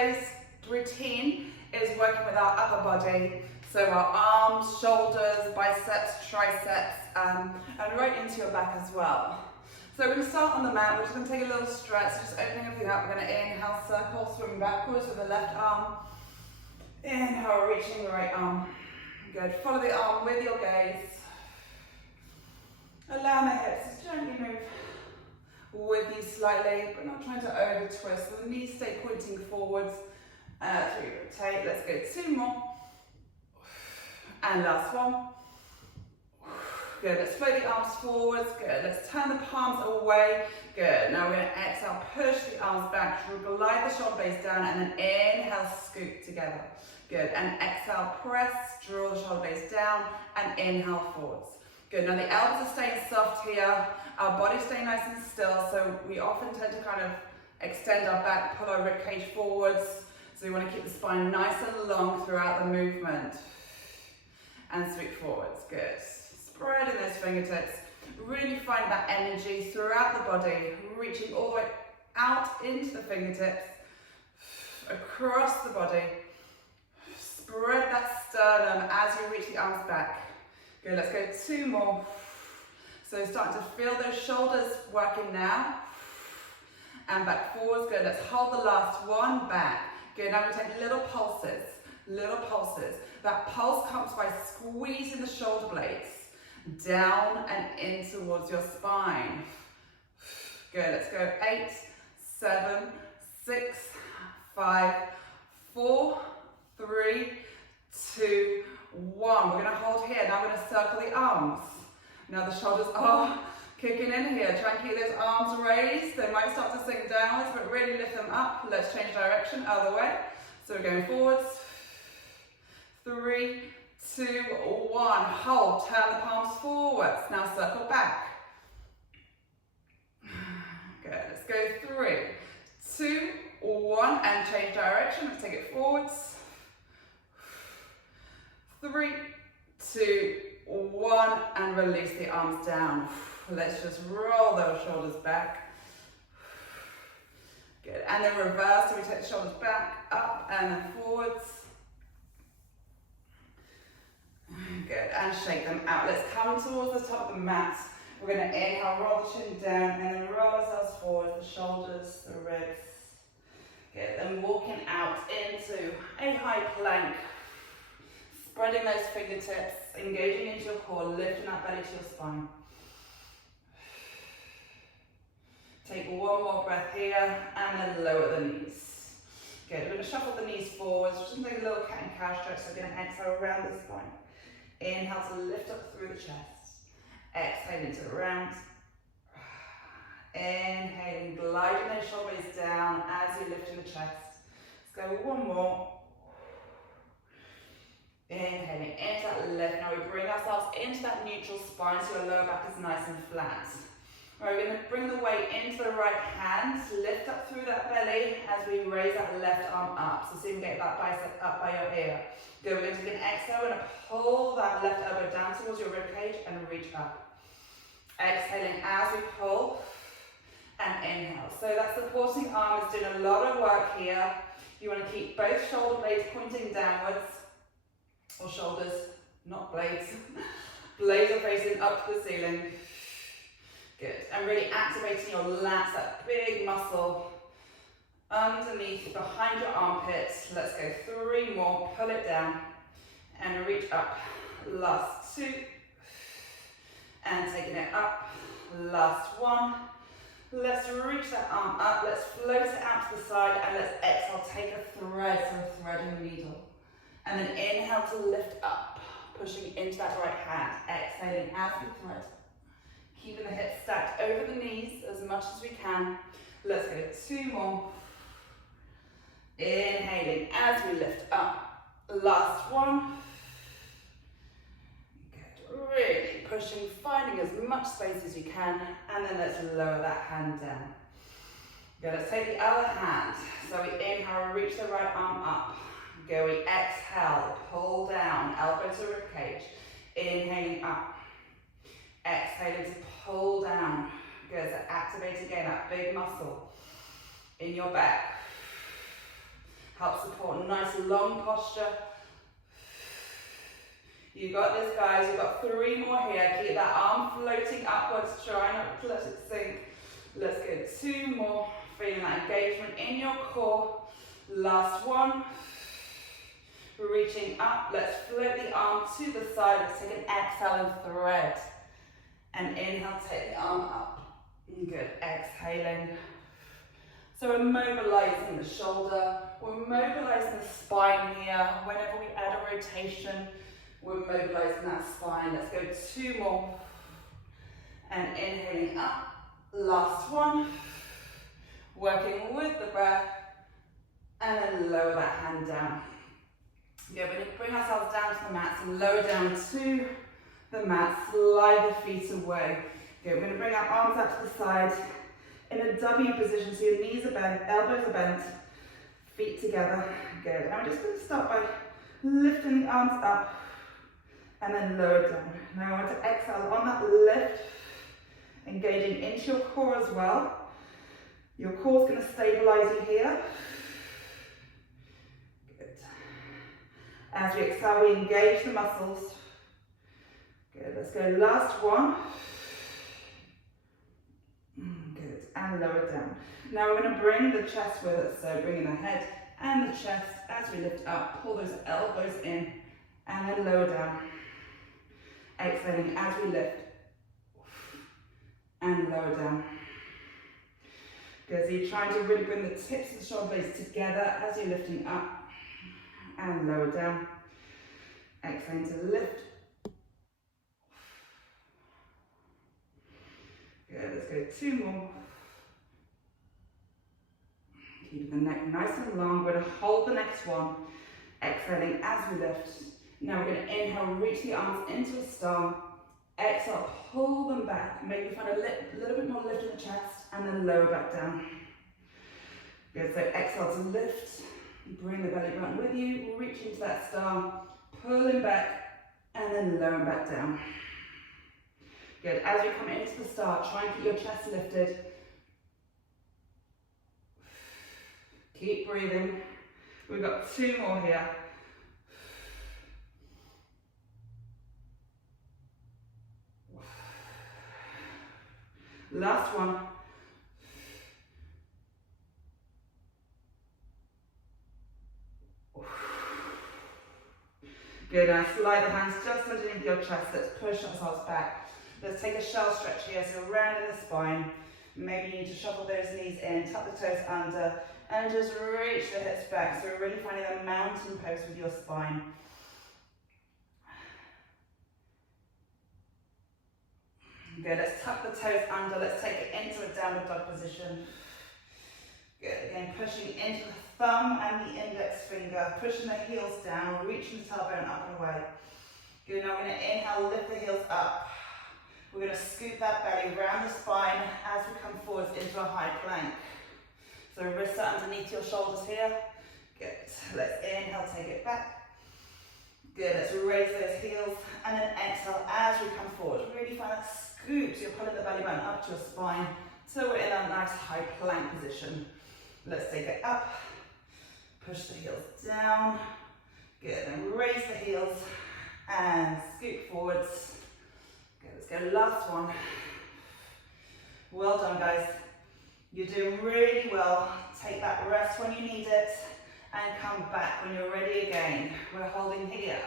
today's routine is working with our upper body. So our arms, shoulders, biceps, triceps, and right into your back as well. So we're going to start on the mat. We're just going to take a little stretch, just opening everything up. We're going to inhale, circle, swing backwards with the left arm. Inhale, reaching the right arm. Good. Follow the arm with your gaze. Allow the hips to gently move with you slightly, but not trying to over twist. So the knees stay pointing forwards. As we rotate, let's go 2 more. And last one. Good, let's flow the arms forwards. Good, let's turn the palms away. Good, now we're going to exhale, push the arms back, glide the shoulder blades down, and then inhale, scoop together. Good, and exhale, press, draw the shoulder blades down, and inhale forwards. Good, now the elbows are staying soft here, our body's staying nice and still, so we often tend to kind of extend our back, pull our ribcage forwards, so we want to keep the spine nice and long throughout the movement. And sweep forwards, good. Spreading those fingertips, really find that energy throughout the body, reaching all the way out into the fingertips, across the body. Spread that sternum as you reach the arms back. Good, let's go 2 more. So starting to feel those shoulders working now. And back forwards, good. Let's hold the last one back. Good, now we take little pulses, little pulses. That pulse comes by squeezing the shoulder blades down and in towards your spine. Good, let's go 8, 7, 6, 5, 4, 3, 2, 1. We're going to hold here. Now we're going to circle the arms. Now the shoulders are kicking in here. Try and keep those arms raised. They might start to sink downwards, but really lift them up. Let's change direction, other way. So we're going forwards. 3, 2, 1. Hold. Turn the palms forwards. Now circle back. Good. Let's go 3, 2, 1, and change direction. Let's take it forwards. 3, 2, 1, and release the arms down. Let's just roll those shoulders back. Good. And then reverse. So we take the shoulders back, up, and then forwards. Good, and shake them out. Let's come towards the top of the mat. We're going to inhale, roll the chin down, and then roll ourselves forward, the shoulders, the ribs. Good, then walking out into a high plank. Spreading those fingertips, engaging into your core, lifting that belly to your spine. Take 1 more breath here, and then lower the knees. Good, we're going to shuffle the knees forwards. We're just going to take a little cat and cow stretch, so we're going to exhale around the spine. Inhale to lift up through the chest. Exhaling to the round. Inhaling, gliding those shoulder blades down as you lift in the chest. Let's go 1 more. Inhaling into that lift. Now we bring ourselves into that neutral spine so your lower back is nice and flat. Right, we're going to bring the weight into the right hand, lift up through that belly as we raise that left arm up. So see if you can get that bicep up by your ear. Good, we're going to take an exhale, we're going to pull that left elbow down towards your ribcage and reach up. Exhaling as we pull and inhale. So that supporting arm is doing a lot of work here. You want to keep both shoulder blades pointing downwards, or shoulders, not blades. Blades are facing up to the ceiling. Good, and really activating your lats, that big muscle underneath, behind your armpits. Let's go 3 more, pull it down, and reach up. Last 2, and taking it up. Last 1. Let's reach that arm up, let's float it out to the side, and let's exhale, take a thread, so threading the needle. And then inhale to lift up, pushing into that right hand, exhaling as we thread. Keeping the hips stacked over the knees as much as we can. Let's go 2 more. Inhaling as we lift up. Last 1. Good. Really pushing, finding as much space as you can. And then let's lower that hand down. Good. Let's take the other hand. So we inhale, reach the right arm up. Go, we exhale, pull down, elbow to ribcage. Inhaling up. Exhaling to pull down. Good, so activate again that big muscle in your back. Help support nice long posture. You got this, guys. You've got 3 more here. Keep that arm floating upwards. Try not to let it sink. Let's go 2 more. Feeling that engagement in your core. Last one. Reaching up. Let's float the arm to the side. Let's take an exhale and thread. And inhale, take the arm up. Good. Exhaling. So we're mobilizing the shoulder. We're mobilizing the spine here. Whenever we add a rotation, we're mobilizing that spine. Let's go 2 more. And inhaling up. Last one. Working with the breath. And then lower that hand down. Good. We're going to bring ourselves down to the mats and lower down to the mat. Slide the feet away. Good. We're going to bring our arms out to the side in a W position. So your knees are bent, elbows are bent, feet together. Good. And we're just going to start by lifting the arms up and then lower down. Now I want to exhale on that lift, engaging into your core as well. Your core is going to stabilize you here. Good. As we exhale, we engage the muscles. Good. Let's go last one. Good. And lower down. Now we're going to bring the chest with us. So bringing the head and the chest as we lift up. Pull those elbows in and then lower down. Exhaling as we lift and lower down. Good, so you're trying to really bring the tips of the shoulder blades together as you're lifting up and lower down. Exhaling to lift. Good, let's go 2 more. Keeping the neck nice and long. We're going to hold the next one. Exhaling as we lift. Now we're going to inhale, reach the arms into a star. Exhale, pull them back. Maybe find a little bit more lift in the chest and then lower back down. Good, so exhale to lift. Bring the belly button with you. Reach into that star. Pulling back and then lowering back down. Good, as we come into the star, try and keep your chest lifted. Keep breathing. We've got 2 more here. Last one. Good, now slide the hands just underneath your chest. Let's push ourselves back. Let's take a shell stretch here, so rounding the spine. Maybe you need to shuffle those knees in, tuck the toes under, and just reach the hips back. So we're really finding a mountain pose with your spine. Good, let's tuck the toes under, let's take it into a downward dog position. Good, again, pushing into the thumb and the index finger, pushing the heels down, reaching the tailbone up and away. Good, now we're going to inhale, lift the heels up. We're going to scoop that belly around the spine as we come forwards into a high plank. So wrists are underneath your shoulders here. Good, let's inhale, take it back. Good, let's raise those heels and then exhale as we come forward. Really find that scoop, so you're pulling the belly button up to your spine. So we're in a nice high plank position. Let's take it up, push the heels down. Good, and raise the heels and scoop forwards. Good, let's go last one. Well done, guys. You're doing really well. Take that rest when you need it and come back when you're ready again. We're holding here.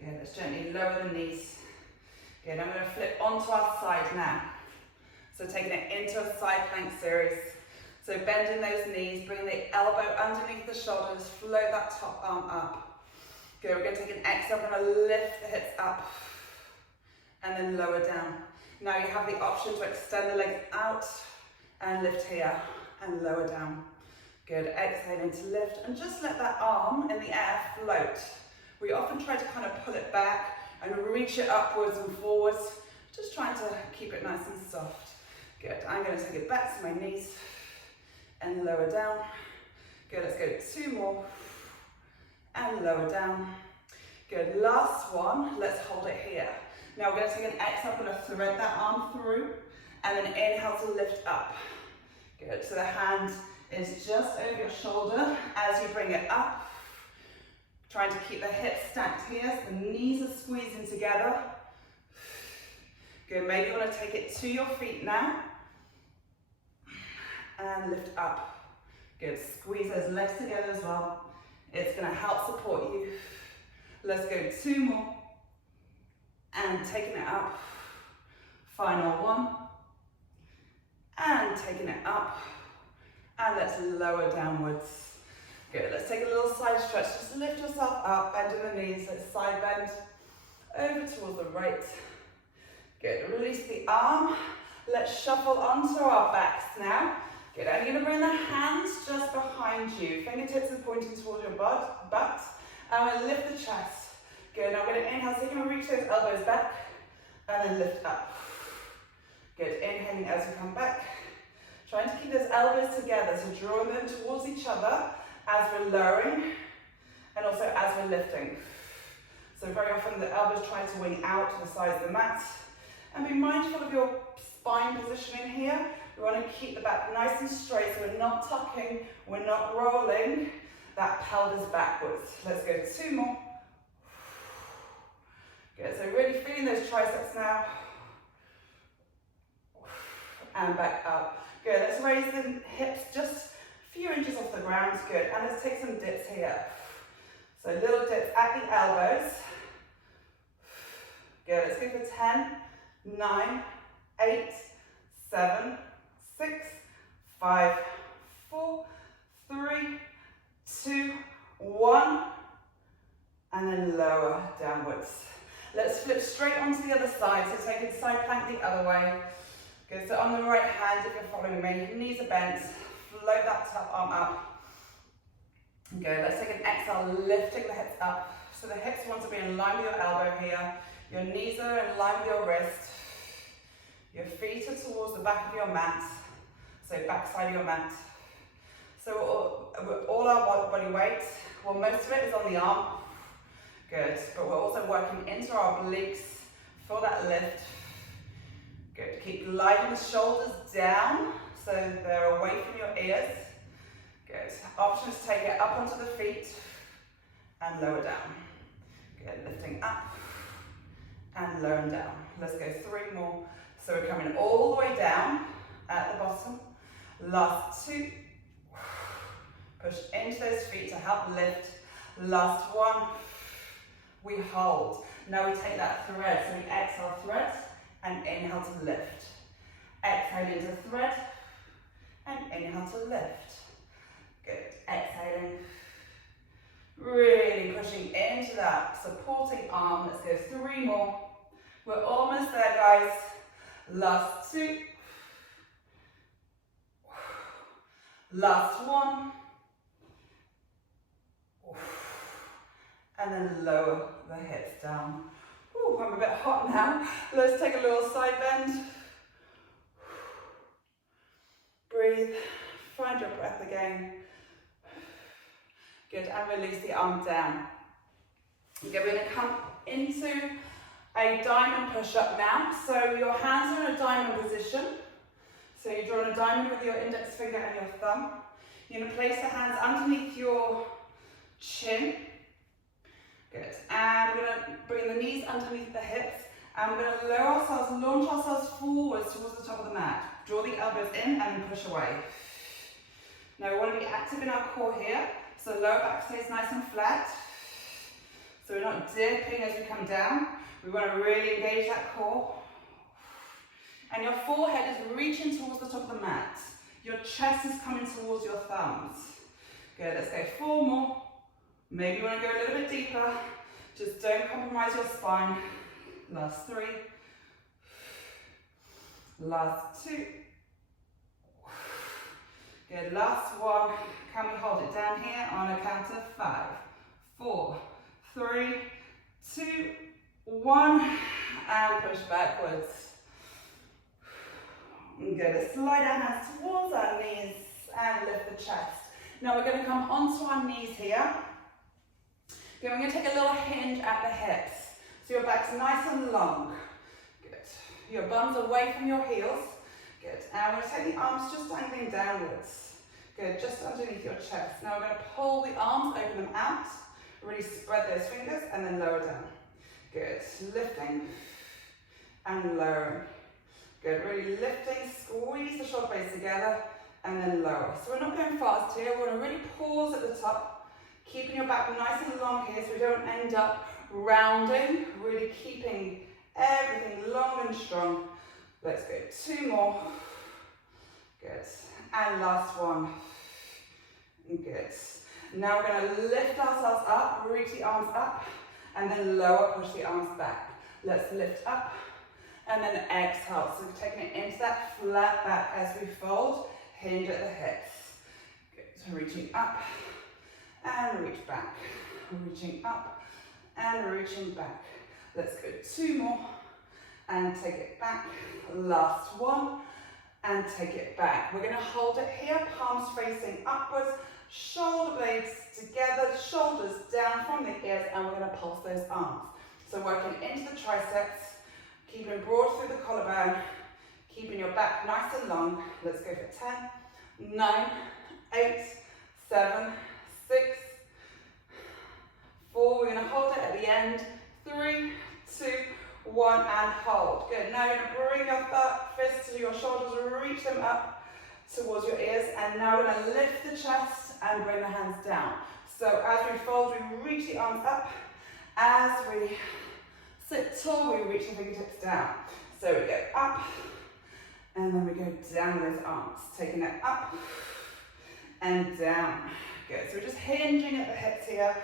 Good, let's gently lower the knees. Good, I'm going to flip onto our side now. So taking it into a side plank series. So bending those knees, bring the elbow underneath the shoulders, float that top arm up. Good, we're going to take an exhale, we're going to lift the hips up and then lower down. Now you have the option to extend the legs out and lift here and lower down. Good, exhaling to lift and just let that arm in the air float. We often try to kind of pull it back and reach it upwards and forwards, just trying to keep it nice and soft. Good, I'm going to take it back to my knees and lower down. Good, let's go 2 more and lower down. Good, last one, let's hold it here. Now we're going to take an exhale, we're going to thread that arm through and then inhale to lift up. Good, so the hand is just over your shoulder as you bring it up. Trying to keep the hips stacked here, so the knees are squeezing together. Good, maybe you want to take it to your feet now. And lift up. Good, squeeze those legs together as well. It's going to help support you. Let's go 2 more. And taking it up. Final 1. And taking it up. And let's lower downwards. Good, let's take a little side stretch. Just lift yourself up, bend in the knees. Let's side bend over towards the right. Good, release the arm. Let's shuffle onto our backs now. Good, and you're going to bring the hands just behind you. Fingertips are pointing towards your butt. And we'll lift the chest. Good, now we're going to inhale, so you're going to reach those elbows back. And then lift up. Good, inhaling as you come back. Trying to keep those elbows together, so drawing them towards each other as we're lowering. And also as we're lifting. So very often the elbows try to wing out to the sides of the mat. And be mindful of your spine positioning here. We want to keep the back nice and straight, so we're not tucking, we're not rolling that pelvis backwards. Let's go 2 more. Good, so really feeling those triceps now. And back up. Good, let's raise the hips just a few inches off the ground. Good, and let's take some dips here. So little dips at the elbows. Good, let's go for 10, 9, 8, 7, 6, 5, 4, 3, 2, 1, and then lower downwards. Let's flip straight onto the other side, so take a side plank the other way. Good, so on the right hand, if you're following me, knees are bent, float that top arm up. Good, let's take an exhale, lifting the hips up. So the hips want to be in line with your elbow here, your knees are in line with your wrist. Your feet are towards the back of your mat, so back side of your mat. So all our body weight, well, most of it is on the arm. Good, but we're also working into our obliques for that lift. Good, keep gliding the shoulders down so they're away from your ears. Good, option is to take it up onto the feet and lower down. Good, lifting up and lowering down. Let's go 3 more. So we're coming all the way down at the bottom. Last 2. Push into those feet to help lift. Last 1. We hold. Now we take that thread. So we exhale, thread, and inhale to lift. Exhale into thread, and inhale to lift. Good. Exhaling. Really pushing into that supporting arm. Let's go 3 more. We're almost there, guys. Last 2. Last 1. And then lower the hips down. Ooh, I'm a bit hot now. Let's take a little side bend. Breathe. Find your breath again. Good, and release the arm down. Okay, we're going to come into a diamond push-up now. So your hands are in a diamond position. So you're drawing a diamond with your index finger and your thumb. You're going to place the hands underneath your chin. Good. And we're going to bring the knees underneath the hips. And we're going to lower ourselves, launch ourselves forwards towards the top of the mat. Draw the elbows in and then push away. Now we want to be active in our core here. So the lower back stays nice and flat. So we're not dipping as we come down. We want to really engage that core. And your forehead is reaching towards the top of the mat. Your chest is coming towards your thumbs. Good, let's go 4 more. Maybe you want to go a little bit deeper. Just don't compromise your spine. Last 3. Last 2. Good, last 1. Can we hold it down here on a count of 5, 4, 3, 2, 1, and push backwards. Good, let's slide our hands towards our knees and lift the chest. Now we're going to come onto our knees here. Okay, we're going to take a little hinge at the hips. So your back's nice and long. Good. Your bum's away from your heels. Good. And we're going to take the arms just dangling downwards. Good, just underneath your chest. Now we're going to pull the arms, open them out, really spread those fingers, and then lower down. Good, lifting and lowering. Good, really lifting, squeeze the shoulder blades together, and then lower. So we're not going fast here, we're going to really pause at the top, keeping your back nice and long here so we don't end up rounding, really keeping everything long and strong. Let's go, 2 more. Good, and last one. Good. Now we're going to lift ourselves up, reach the arms up, and then lower, push the arms back. Let's lift up, and then exhale. So we're taking it into that flat back as we fold, hinge at the hips. Good. So reaching up, and reach back. Reaching up, and reaching back. Let's go 2 more, and take it back. Last one, and take it back. We're going to hold it here, palms facing upwards, shoulder blades together, shoulders down from the ears, and we're going to pulse those arms. So working into the triceps, keeping broad through the collarbone, keeping your back nice and long. Let's go for 10, 9, 8, 7, 6, 4. We're going to hold it at the end. 3, 2, 1, and hold. Good. Now you're going to bring your fists to your shoulders, reach them up towards your ears, and now we're going to lift the chest and bring the hands down. So as we fold, we reach the arms up. As we sit tall, we reach the fingertips down. So we go up, and then we go down those arms, taking it up and down. Good. So we're just hinging at the hips here,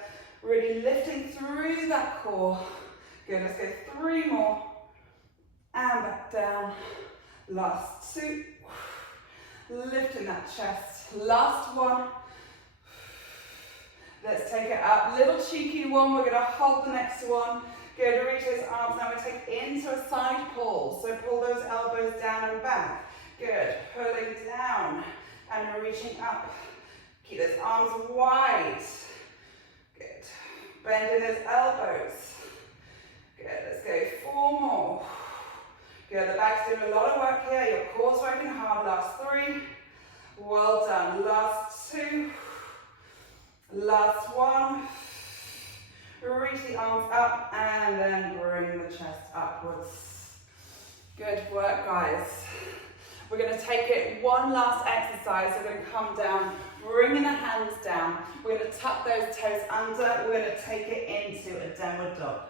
really lifting through that core. Good, let's go 3 more, and back down. Last 2, lifting that chest. Last one. Let's take it up. Little cheeky one, we're going to hold the next one. Good, reach those arms. Now we take into a side pull. So pull those elbows down and back. Good, pulling down and reaching up. Keep those arms wide. Good, bending those elbows. Good, let's go 4 more. Good, the back's doing a lot of work here. Your core's working hard. Last 3. Well done. Last 2. Last 1. Reach the arms up and then bring the chest upwards. Good work, guys. We're going to take it one last exercise. We're going to come down, bringing the hands down. We're going to tuck those toes under. We're going to take it into a downward dog.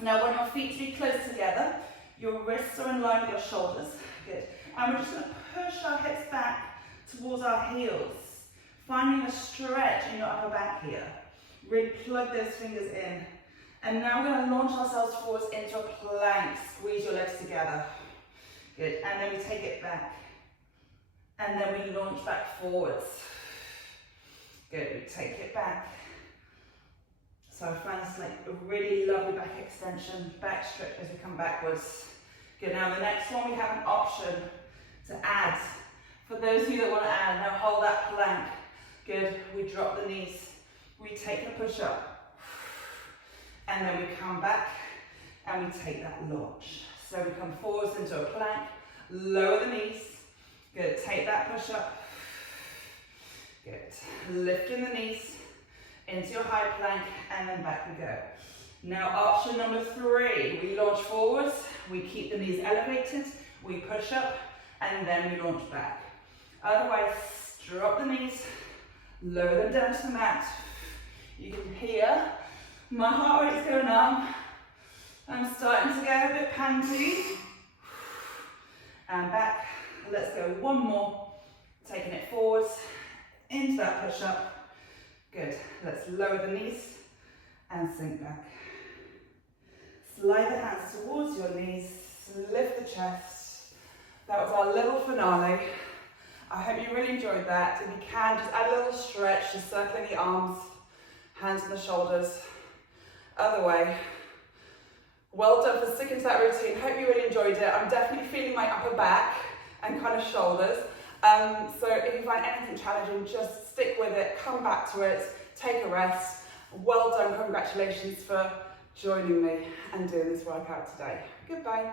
Now, I want your feet to be close together. Your wrists are in line with your shoulders. Good. And we're just going to push our hips back towards our heels, finding a stretch in your upper back here. Really plug those fingers in. And now we're going to launch ourselves forwards into a plank. Squeeze your legs together. Good. And then we take it back. And then we launch back forwards. Good. We take it back. So I find this like a really lovely back extension, back stretch as we come backwards. Good, now the next one we have an option to add. For those of you that want to add, now hold that plank. Good, we drop the knees. We take the push up. And then we come back and we take that launch. So we come forwards into a plank, lower the knees. Good, take that push up. Good, lifting the knees into your high plank, and then back we go. Now option number 3, we launch forwards, we keep the knees elevated, we push up, and then we launch back. Otherwise, drop the knees, lower them down to the mat. You can hear my heart rate's going up. I'm starting to get a bit panty. And back, let's go 1 more. Taking it forwards, into that push up. Good, let's lower the knees and sink back. Slide the hands towards your knees, lift the chest. That was our little finale. I hope you really enjoyed that. If you can, just add a little stretch, just circling the arms, hands on the shoulders. Other way. Well done for sticking to that routine. Hope you really enjoyed it. I'm definitely feeling my upper back and kind of shoulders. So if you find anything challenging, just stick with it, come back to it, take a rest. Well done, congratulations for joining me and doing this workout today. Goodbye.